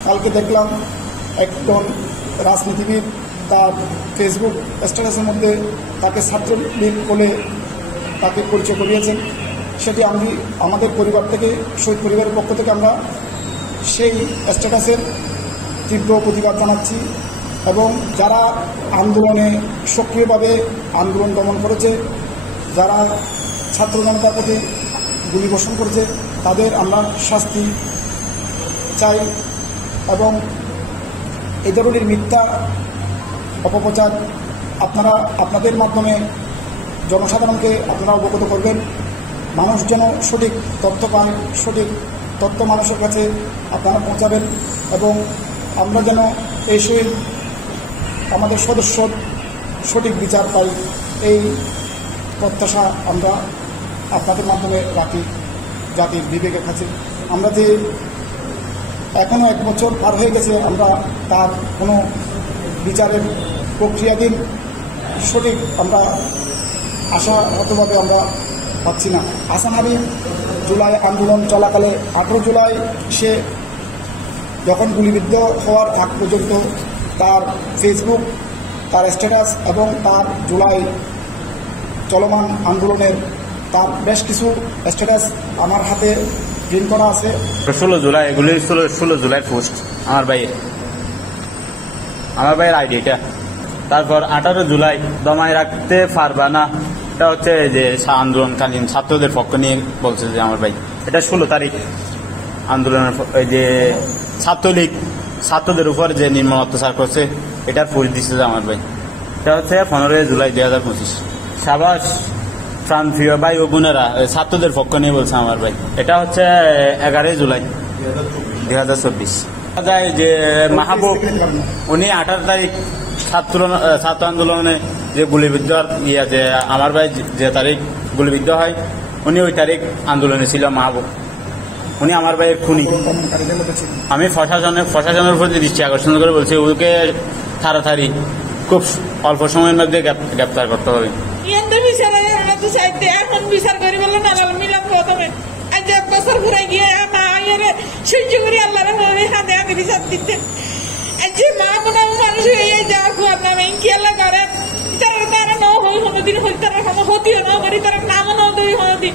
কালকে দেখলাম একজন রাজনীতিবিদ তার ফেসবুক স্ট্যাটাসের মধ্যে তাকে ছাত্রলীগ বলে তাকে পরিচয় করিয়েছেন। সেটি আমাদের পরিবার থেকে, শহীদ পরিবারের পক্ষ থেকে আমরা সেই স্ট্যাটাসের তীব্র প্রতিবাদ জানাচ্ছি এবং যারা আন্দোলনে সক্রিয়ভাবে আন্দোলন দমন করেছে, যারা ছাত্র জনতার প্রতি গুলিবর্ষণ করেছে, তাদের আমরা শাস্তি চাই এবং এই ধরনের মিথ্যা অপপ্রচার আপনারা আপনাদের মাধ্যমে জনসাধারণকে আপনারা অবগত করবেন। মানুষ যেন সঠিক তথ্য পায়, সঠিক তথ্য মানুষের কাছে আপনারা পৌঁছাবেন এবং আমরা যেন এই শহীদ আমাদের সদস্য সঠিক বিচার পাই, এই প্রত্যাশা আমরা আপনাদের মাধ্যমে রাখি জাতির বিবেকের কাছে। আমরা যে এখনও 1 বছর পার হয়ে গেছে, আমরা তার কোনো বিচারের প্রক্রিয়াধীন সঠিক আমরা আশাহতভাবে আমরা পাচ্ছি না। হাসান হাবিব জুলাই আন্দোলন চলাকালে 18 জুলাই সে যখন গুলিবিদ্ধ হওয়ার আগ পর্যন্ত তার ফেসবুক, তার স্ট্যাটাস এবং তার জুলাই চলমান আন্দোলনের তার বেশ কিছু স্ট্যাটাস আমার হাতে প্রিন্ট করা আছে। 16 জুলাই এগুলি 16 জুলাই পোস্ট আমার ভাইয়ের আইডি এটা। তারপর 18 জুলাই দমায় রাখতে পারবা না, এটা হচ্ছে যে আন্দোলনকালীন ছাত্রদের পক্ষ নিয়ে বলছে যে আমার ভাই। এটা 16 তারিখ আন্দোলনের যে ছাত্রলীগ ছাত্রদের উপর যে নির্মম অত্যাচার করছে, এটার পোস্ট দিচ্ছে যে আমার ভাই। এটা হচ্ছে 15 জুলাই 2025। সাবাস প্রাণপ্রিয় ভাই ও বোনেরা, ছাত্রদের পক্ষ নিয়ে বলছে আমার ভাই। এটা হচ্ছে 11 জুলাই 2024। যায় যে মাহবুব উনি 18 তারিখ ছাত্র আন্দোলনে যে গুলিবিদ্ধ যে আমার ভাই যে তারিখ গুলিবিদ্ধ হয়, উনি ওই তারিখ আন্দোলনে ছিল মাহবুব। উনি আমার ভাইয়ের খুনি। আমি প্রশাসনের প্রতি দৃষ্টি আকর্ষণ করে বলছি ওকে তাড়াতাড়ি খুব অল্প সময়ের মধ্যে গ্রেপ্তার করতে হবে। এখন বিচার করি বললো না মিলাম প্রথমে আজ 1 বছর ঘুরে গিয়ে সহ্য করি আল্লাহর হাতে হাতে বিচার দিতে। আজ মা বোনা মানুষ হয়ে যাওয়ার খোয়ার নামে খেলা করেন, তারা না হই কোনোদিন হই, তারা কোনো ক্ষতিও না করি, তারা নামও না দিই কোনোদিন।